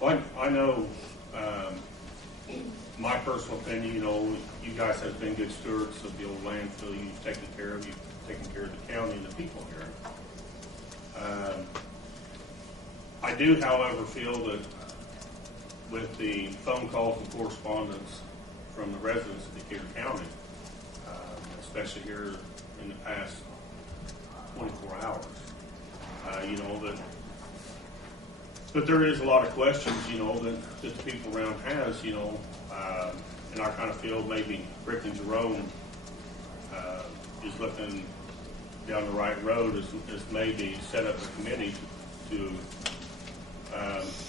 Well, I know, my personal opinion, you know, you guys have been good stewards of the old landfill. You've taken care of the county and the people here. I do, however, feel that with the phone calls and correspondence from the residents of Decatur County, especially here in the past 24 hours, you know, that there is a lot of questions, you know, that the people around has, you know, and I kind of feel maybe Rick and Jerome is looking down the right road as maybe set up a committee to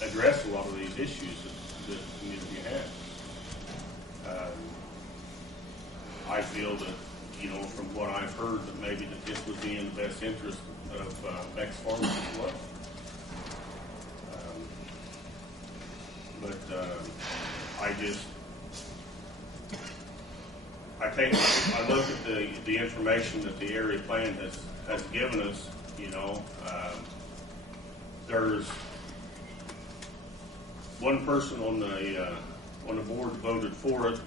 address a lot of these issues that the community has. I feel that, you know, from what I've heard, that maybe that this would be in the best interest of ex-farmers as well. I look at the information that the area plan has given us, you know, there's one person on the board voted for it.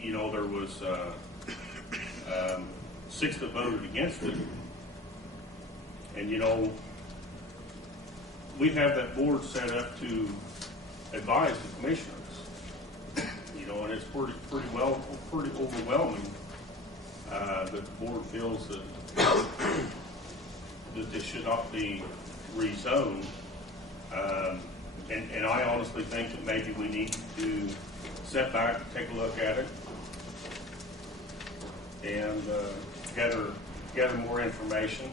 You know, there was 6 that voted against it. And, you know, we have that board set up to advise the commissioners. You know, and it's pretty overwhelming that the board feels that this should not be rezoned. And I honestly think that maybe we need to step back, take a look at it, and gather more information.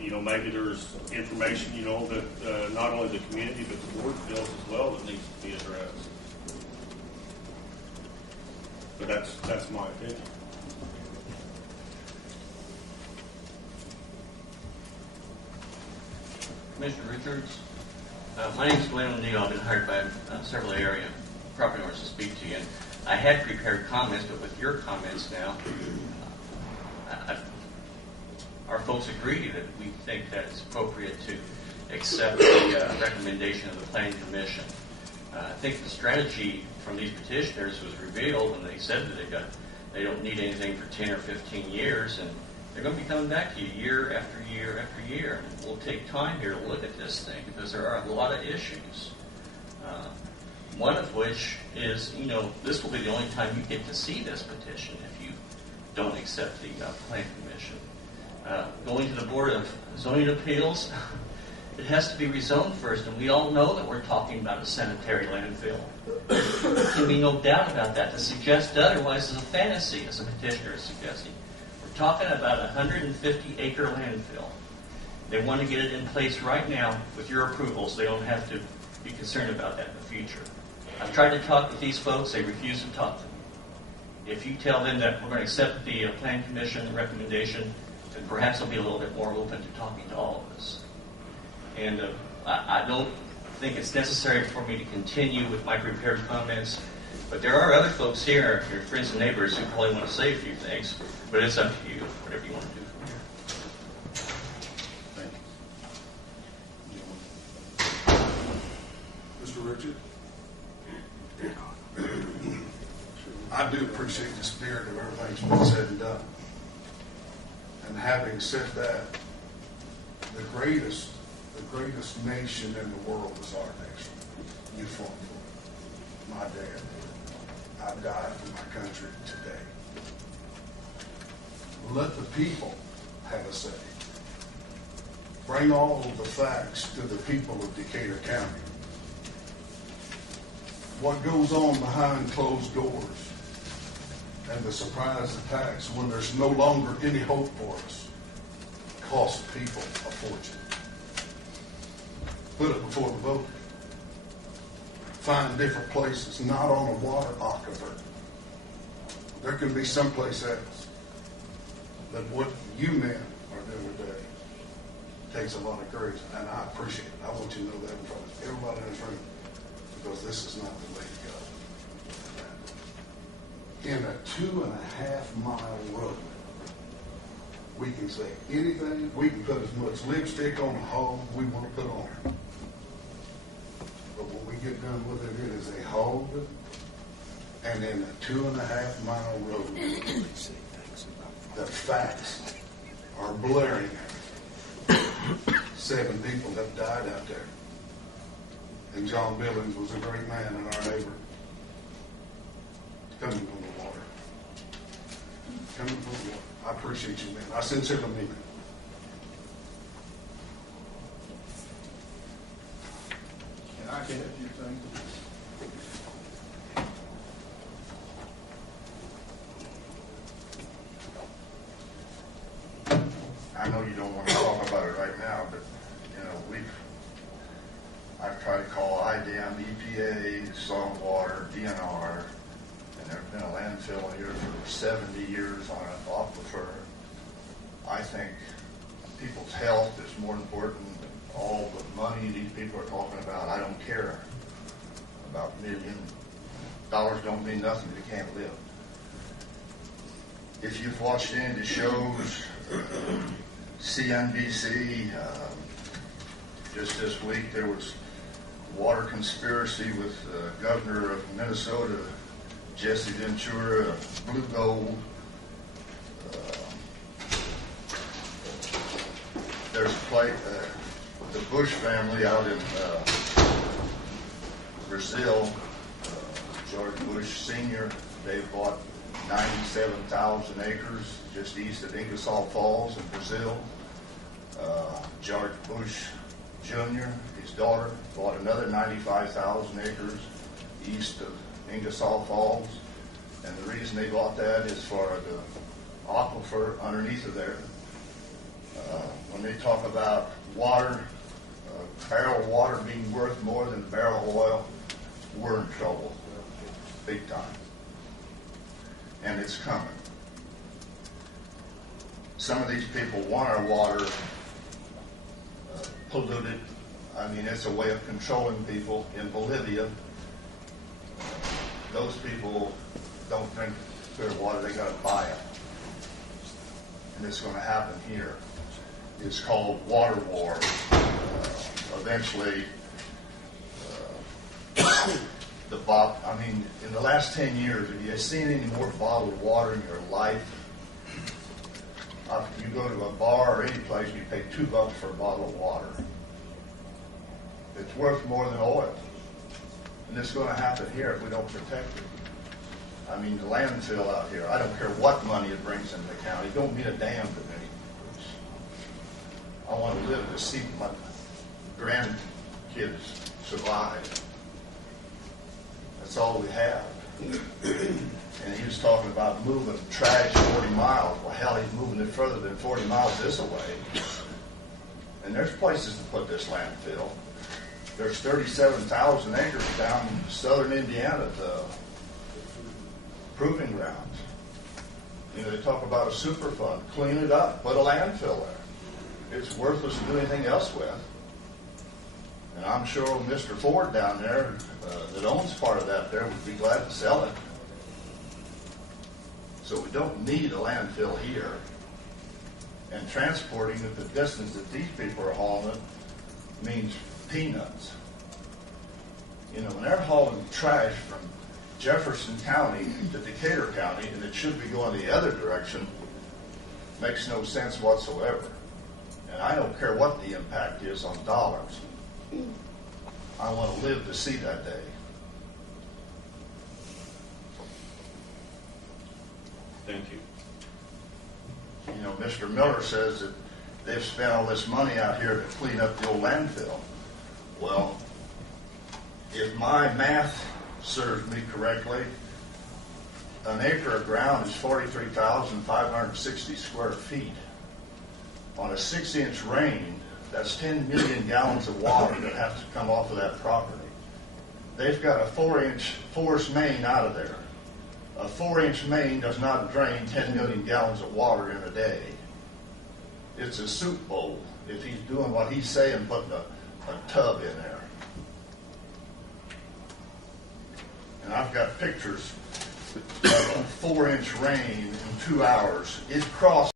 You know, maybe there's information, you know, that not only the community but the board feels as well that needs to be addressed. But that's my opinion. Commissioner Richards, my name is Glenn O'Neill. I've been hired by several area property owners to speak to you. And I had prepared comments, but with your comments now, our folks agree that we think that it's appropriate to accept the recommendation of the Planning Commission. I think the strategy from these petitioners was revealed when they said that they don't need anything for 10 or 15 years, and they're going to be coming back to you year after year after year. And we'll take time here to look at this thing because there are a lot of issues. One of which is, you know, this will be the only time you get to see this petition if you don't accept the Planning Commission. Going to the Board of Zoning Appeals, it has to be rezoned first, and we all know that we're talking about a sanitary landfill. There can be no doubt about that. To suggest otherwise is a fantasy, as a petitioner is suggesting. We're talking about a 150-acre landfill. They want to get it in place right now with your approval, so they don't have to be concerned about that in the future. I've tried to talk with these folks. They refuse to talk to me. If you tell them that we're going to accept the Planning Commission recommendation, then perhaps they'll be a little bit more open to talking to all of us. And I don't think it's necessary for me to continue with my prepared comments, but there are other folks here, your friends and neighbors, who probably want to say a few things, but it's up to you, whatever you want to do from here. Mr. Richard? I do appreciate the spirit of everything's been said and done. And having said that, the greatest nation in the world is our nation. You fought for it. My dad. I died for my country today. Let the people have a say. Bring all of the facts to the people of Decatur County. What goes on behind closed doors and the surprise attacks when there's no longer any hope for us cost people a fortune. Put it before the vote. Find different places, not on a water aquifer. There can be someplace else. But what you men are doing today takes a lot of courage, and I appreciate it. I want you to know that in front of everybody in this room, because this is not the way to go. In a 2.5 mile road, We can say anything, we can put as much lipstick on the hog we want to put on it. But when we get done with it, it is a hog and then a 2.5 mile road. The facts are blaring. 7 people have died out there. And John Billings was a great man and our neighbor. Coming from the water. Coming from the water. I appreciate you, man. I sincerely mean it. Can I say a few things? I know you don't want to talk about it right now, but, you know, I've tried to call IDM, EPA, Saltwater, DNR, and there's been a landfill here for 70 years on an aquifer. I think people's health is more important than all the money these people are talking about. I don't care about millions. Dollars don't mean nothing if you can't live. If you've watched any of the shows, CNBC, just this week there was water conspiracy with Governor of Minnesota, Jesse Ventura, Blue Gold. There's the Bush family out in Brazil, George Bush Sr., they bought 97,000 acres just east of Ingersoll Falls in Brazil. George Bush Jr., his daughter, bought another 95,000 acres east of Ingersoll Falls. And the reason they bought that is for the aquifer underneath of there. When they talk about water, a barrel of water being worth more than a barrel of oil, we're in trouble, big time. And it's coming. Some of these people want our water polluted. I mean, it's a way of controlling people in Bolivia. Those people don't drink clear water, they got to buy it. And it's going to happen here. It's called water war. Eventually, in the last 10 years, have you seen any more bottled water in your life? You go to a bar or any place, you pay $2 for a bottle of water. It's worth more than oil. And it's going to happen here if we don't protect it. I mean, the landfill out here, I don't care what money it brings into the county. It don't mean a damn to me. I want to live to see my grandkids survive. That's all we have. And he was talking about moving trash 40 miles. Well, hell, he's moving it further than 40 miles this away. And there's places to put this landfill. There's 37,000 acres down in southern Indiana, the proving grounds. You know, they talk about a super fund. Clean it up. Put a landfill there. It's worthless to do anything else with. And I'm sure Mr. Ford down there that owns part of that there would be glad to sell it. So we don't need a landfill here. And transporting it the distance that these people are hauling it means peanuts. You know, when they're hauling trash from Jefferson County to Decatur County, and it should be going the other direction, makes no sense whatsoever. And I don't care what the impact is on dollars. I want to live to see that day. Thank you. You know, Mr. Miller says that they've spent all this money out here to clean up the old landfill. Well, if my math serves me correctly, an acre of ground is 43,560 square feet. On a 6-inch rain, that's 10 million gallons of water that have to come off of that property. They've got a 4-inch forced main out of there. A 4-inch main does not drain 10 million gallons of water in a day. It's a soup bowl if he's doing what he's saying, putting a tub in there. And I've got pictures of a 4-inch rain in 2 hours. It crossed